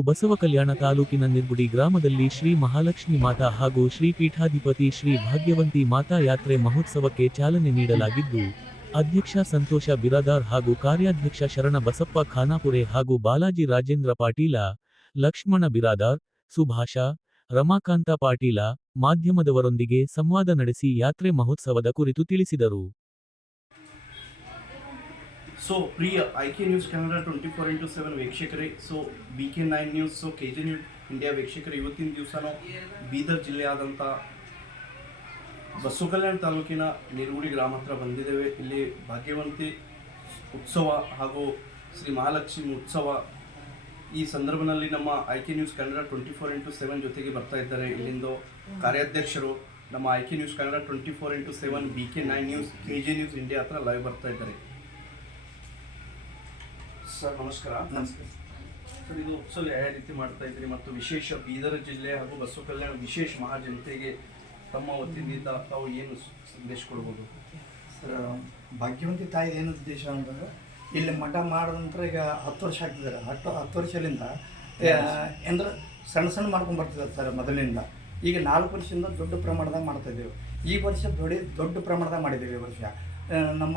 ಇಂದು ಬಸವಕಲ್ಯಾಣ ತಾಲೂಕಿನ ನಿರ್ಗುಡಿ ಗ್ರಾಮದಲ್ಲಿ ಶ್ರೀ ಮಹಾಲಕ್ಷ್ಮಿ ಮಾತಾ ಹಾಗೂ ಶ್ರೀ ಪೀಠಾಧಿಪತಿ ಶ್ರೀ ಭಾಗ್ಯವಂತಿ ಮಾತಾ ಯಾತ್ರೆ ಮಹೋತ್ಸವಕ್ಕೆ ಚಾಲನೆ ನೀಡಲಾಗಿದ್ದು, ಅಧ್ಯಕ್ಷ ಸಂತೋಷ ಬಿರಾದಾರ್ ಹಾಗೂ ಕಾರ್ಯಾಧ್ಯಕ್ಷ ಶರಣ ಬಸಪ್ಪ ಖಾನಾಪುರೆ ಹಾಗೂ ಬಾಲಾಜಿ ರಾಜೇಂದ್ರ ಪಾಟೀಲ, ಲಕ್ಷ್ಮಣ ಬಿರಾದಾರ್, ಸುಭಾಷ, ರಮಾಕಾಂತ ಪಾಟೀಲ ಮಾಧ್ಯಮದವರೊಂದಿಗೆ ಸಂವಾದ ನಡೆಸಿ ಯಾತ್ರೆ ಮಹೋತ್ಸವದ ಕುರಿತು ತಿಳಿಸಿದರು. So Priya I K news Kannada twenty four into seven ವೀಕ್ಷಕರೇ so B K nine news so K G news India ವೀಕ್ಷಕರು ಇವತ್ತಿನ ದಿವಸ ನಾವು ಬೀದರ್ ಜಿಲ್ಲೆಯಾದಂಥ ಬಸವ ಕಲ್ಯಾಣ ತಾಲೂಕಿನ ನಿರುಗುಡಿ ಗ್ರಾಮ ಹತ್ರ ಬಂದಿದ್ದೇವೆ. ಇಲ್ಲಿ ಭಾಗ್ಯವಂತಿ ಉತ್ಸವ ಹಾಗೂ ಶ್ರೀ ಮಹಾಲಕ್ಷ್ಮಿ ಉತ್ಸವ ಈ ಸಂದರ್ಭದಲ್ಲಿ ನಮ್ಮ I K news Kannada twenty four into seven ಜೊತೆಗೆ ಬರ್ತಾ ಇದ್ದಾರೆ. ಇಲ್ಲಿಂದ ಕಾರ್ಯಾಧ್ಯಕ್ಷರು ನಮ್ಮ I K news Kannada twenty four into seven B K nine news K G news India ಹತ್ರ ಲೈವ್ ಬರ್ತಾ ಇದ್ದಾರೆ. ಸರ್ ನಮಸ್ಕಾರ. ನಮಸ್ಕಾರ. ಸರ್ ಇದು ಉತ್ಸವ ಯಾವ ರೀತಿ ಮಾಡ್ತಾ ಇದ್ರಿ ಮತ್ತು ವಿಶೇಷ ಬೀದರ್ ಜಿಲ್ಲೆ ಹಾಗೂ ಬಸವ ಕಲ್ಯಾಣ ವಿಶೇಷ ಮಹಾಜನತೆಗೆ ತಮ್ಮ ಒತ್ತಿನಿಂದ ತಾವು ಏನು ಸಂದೇಶ ಕೊಡ್ಬೋದು? ಸರ್ ಭಾಗ್ಯವಂತಿ ತಾಯಿ ಏನು ಉದ್ದೇಶ ಅಂತಂದ್ರೆ ಇಲ್ಲಿ ಮಠ ಮಾಡಿದ ನಂತರ ಈಗ ಹತ್ತು ವರ್ಷ ಆಗ್ತಿದ್ದಾರೆ. ಹತ್ತು ಹತ್ತು ವರ್ಷದಿಂದ ಅಂದ್ರೆ ಸಣ್ಣ ಸಣ್ಣ ಮಾಡ್ಕೊಂಡು ಬರ್ತಿದ್ದಾರೆ ಸರ್ ಮೊದಲಿನಿಂದ ಈಗ ನಾಲ್ಕು ವರ್ಷದಿಂದ ದೊಡ್ಡ ಪ್ರಮಾಣದಾಗ ಮಾಡ್ತಾ ಇದ್ದೀವಿ. ಈ ವರ್ಷ ದೊಡ್ಡ ದೊಡ್ಡ ಪ್ರಮಾಣದಾಗ ಮಾಡಿದ್ದೀವಿ ಈ ವರ್ಷ. ನಮ್ಮ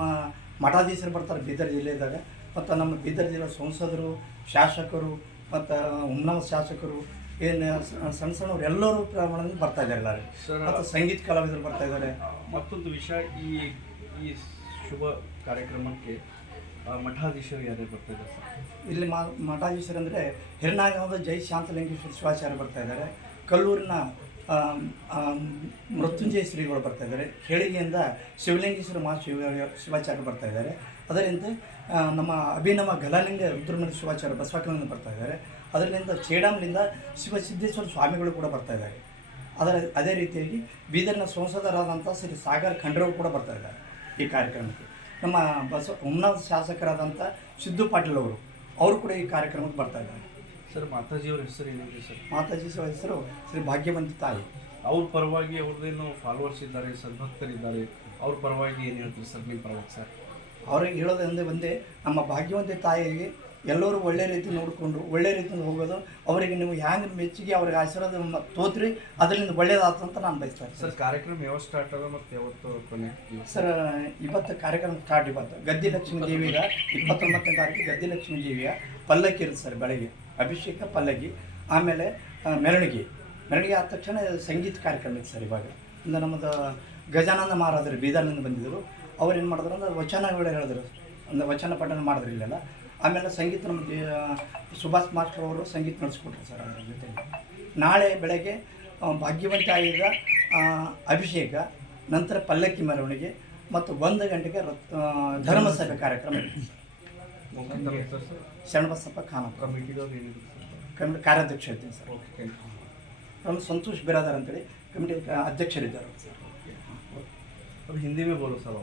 ಮಠಾಧೀಶರು ಬರ್ತಾರೆ ಬೀದರ್ ಜಿಲ್ಲೆದಾಗ. ಮತ್ತು ನಮ್ಮ ಬೀದರ್ ಜಿಲ್ಲೆ ಸಂಸದರು ಶಾಸಕರು ಮತ್ತು ಉಮ್ನಾವ್ ಶಾಸಕರು ಏನು ಸಣ್ಣ ಸಣ್ಣವ್ರು ಎಲ್ಲರೂ ಪ್ರಮಾಣದಲ್ಲಿ ಬರ್ತಾ ಇದ್ದಾರೆ ಎಲ್ಲರೂ. ಮತ್ತು ಸಂಗೀತ ಕಲಾವಿದರು ಬರ್ತಾ ಇದ್ದಾರೆ. ಮತ್ತೊಂದು ವಿಷಯ ಈ ಈ ಶುಭ ಕಾರ್ಯಕ್ರಮಕ್ಕೆ ಮಠಾಧೀಶರು ಯಾರೇ ಬರ್ತಾ ಇದ್ದಾರೆ ಇಲ್ಲಿ ಮಠಾಧೀಶರು ಅಂದರೆ ಹಿರನಾಗಾಮದ ಜೈ ಶಾಂತಲಿಂಗೇಶ್ವರ ಶಿವಾಚಾರ್ಯ ಬರ್ತಾ ಇದ್ದಾರೆ. ಕಲ್ಲೂರಿನ ಮೃತ್ಯುಂಜಯ ಶ್ರೀಗಳು ಬರ್ತಾ ಇದ್ದಾರೆ. ಹೇಳಿಗೆಯಿಂದ ಶಿವಲಿಂಗೇಶ್ವರ ಮಹಾ ಶಿವ ಶಿವಾಚಾರ್ಯ ಬರ್ತಾ ಇದ್ದಾರೆ. ಅದರಿಂದ ನಮ್ಮ ಅಭಿನವ ಗಲಾಲಿಂಗ ರುದ್ರಮಣಿ ಶಿವಾಚಾರ್ಯ ಬಸವಾಕಲಿಂದ ಬರ್ತಾ ಇದ್ದಾರೆ. ಅದರಿಂದ ಚೇಡಾಮ್ನಿಂದ ಶಿವಸಿದ್ದೇಶ್ವರ ಸ್ವಾಮಿಗಳು ಕೂಡ ಬರ್ತಾ ಇದ್ದಾರೆ. ಅದರ, ಅದೇ ರೀತಿಯಾಗಿ ಬೀದರ್ನ ಸಂಸದರಾದಂಥ ಶ್ರೀ ಸಾಗರ್ ಖಂಡ್ರವ್ ಕೂಡ ಬರ್ತಾ ಇದ್ದಾರೆ ಈ ಕಾರ್ಯಕ್ರಮಕ್ಕೆ. ನಮ್ಮ ಬಸ ಉನ್ನತ ಶಾಸಕರಾದಂಥ ಸಿದ್ದು ಪಾಟೀಲ್ ಅವರು ಅವರು ಕೂಡ ಈ ಕಾರ್ಯಕ್ರಮಕ್ಕೆ ಬರ್ತಾ ಇದ್ದಾರೆ. ಸರ್ ಮಾತಾಜಿಯವ್ರ ಹೆಸರು ಏನಿದೆ ಸರ್? ಮಾತಾಜಿ ಶಿವ ಹೆಸರು ಶ್ರೀ ಭಾಗ್ಯವಂತ ತಾಯಿ. ಅವ್ರ ಪರವಾಗಿ ಅವ್ರದ್ದೇನು ಫಾಲೋವರ್ಸ್ ಇದ್ದಾರೆ ಸದ್ಭಕ್ತರಿದ್ದಾರೆ ಅವ್ರ ಪರವಾಗಿ ಏನು ಹೇಳ್ತೀರಿ ಸರ್ ನಿಮ್ಮ ಪರವಾಗಿ ಸರ್? ಅವ್ರಿಗೆ ಹೇಳೋದಂದ್ರೆ ಒಂದೇ ನಮ್ಮ ಭಾಗ್ಯವಂತ ತಾಯಿಗೆ ಎಲ್ಲರೂ ಒಳ್ಳೆ ರೀತಿ ನೋಡಿಕೊಂಡು ಒಳ್ಳೆ ರೀತಿಯಿಂದ ಹೋಗೋದು ಅವರಿಗೆ ನೀವು ಹ್ಯಾಂಗೆ ಮೆಚ್ಚುಗೆ ಅವ್ರಿಗೆ ಆಶೀರ್ವಾದ ತೋತ್ರಿ ಅದರಿಂದ ಒಳ್ಳೇದಾಯ್ತು ಅಂತ ನಾನು ಬಯಸ್ತಾ ಇದ್ದೀನಿ. ಸರ್ ಕಾರ್ಯಕ್ರಮ ಯಾವಾಗ ಸ್ಟಾರ್ಟ್ ಅದ ಮತ್ತು ಯಾವತ್ತು ಕೊನೆ ಸರ್ ಇವತ್ತು ಕಾರ್ಯಕ್ರಮ ಸ್ಟಾರ್ಟ್ ಇವತ್ತು. ಗದ್ದಿ ಲಕ್ಷ್ಮೀ ದೇವಿಯ ಇಪ್ಪತ್ತೊಂಬತ್ತನೇ ತಾರೀಕು ಗದ್ದಿ ಲಕ್ಷ್ಮೀ ದೇವಿಯ ಪಲ್ಲಕ್ಕಿ ಇರುತ್ತೆ ಸರ್ ಬೆಳಗ್ಗೆ. ಅಭಿಷೇಕ, ಪಲ್ಲಕ್ಕಿ, ಆಮೇಲೆ ಮೆರವಣಿಗೆ. ಮೆರವಣಿಗೆ ಆದ ತಕ್ಷಣ ಸಂಗೀತ ಕಾರ್ಯಕ್ರಮ ಇತ್ತು ಸರ್ ಇವಾಗ. ಇಂದ ನಮ್ಮದು ಗಜಾನಂದ ಮಹಾರಾಜರು ಬೀದರ್ನಿಂದ ಬಂದಿದ್ದರು. ಅವ್ರು ಏನು ಮಾಡಿದ್ರು ಅಂದ್ರೆ ವಚನಗಳು ಹೇಳಿದ್ರು. ಅಂದರೆ ವಚನ ಪಠಣ ಮಾಡಿದ್ರು ಇಲ್ಲೆಲ್ಲ. ಆಮೇಲೆ ಸಂಗೀತ ನಮ್ಮ ಸುಭಾಷ್ ಮಾಸ್ಟರ್ ಅವರು ಸಂಗೀತ ನಡೆಸ್ಕೊಟ್ರು ಸರ್ ಅದ್ರ ಜೊತೆಗೆ. ನಾಳೆ ಬೆಳಗ್ಗೆ ಭಾಗ್ಯವಂತ ಆಗಿದ ಅಭಿಷೇಕ, ನಂತರ ಪಲ್ಲಕ್ಕಿ ಮೆರವಣಿಗೆ ಮತ್ತು ಒಂದು ಗಂಟೆಗೆ ಧರ್ಮಸಭೆ ಕಾರ್ಯಕ್ರಮ ಇರುತ್ತೆ ಸರ್. ಶರಣಬಸಪ್ಪ ಖಾನಪ್ಪ ಕಮಿಟಿದವ್ರು ಕಮಿಟಿ ಕಾರ್ಯಾಧ್ಯಕ್ಷ ಇರ್ತೀನಿ ಸರ್. ನಮ್ಮ ಸಂತೋಷ್ ಬಿರಾದಾರ್ ಅಂತೇಳಿ ಕಮಿಟಿ ಅಧ್ಯಕ್ಷರಿದ್ದಾರೆ. ಸರ್ ಹಿಂದಿ ಮೇ ಬೋಲೋ ಸರ್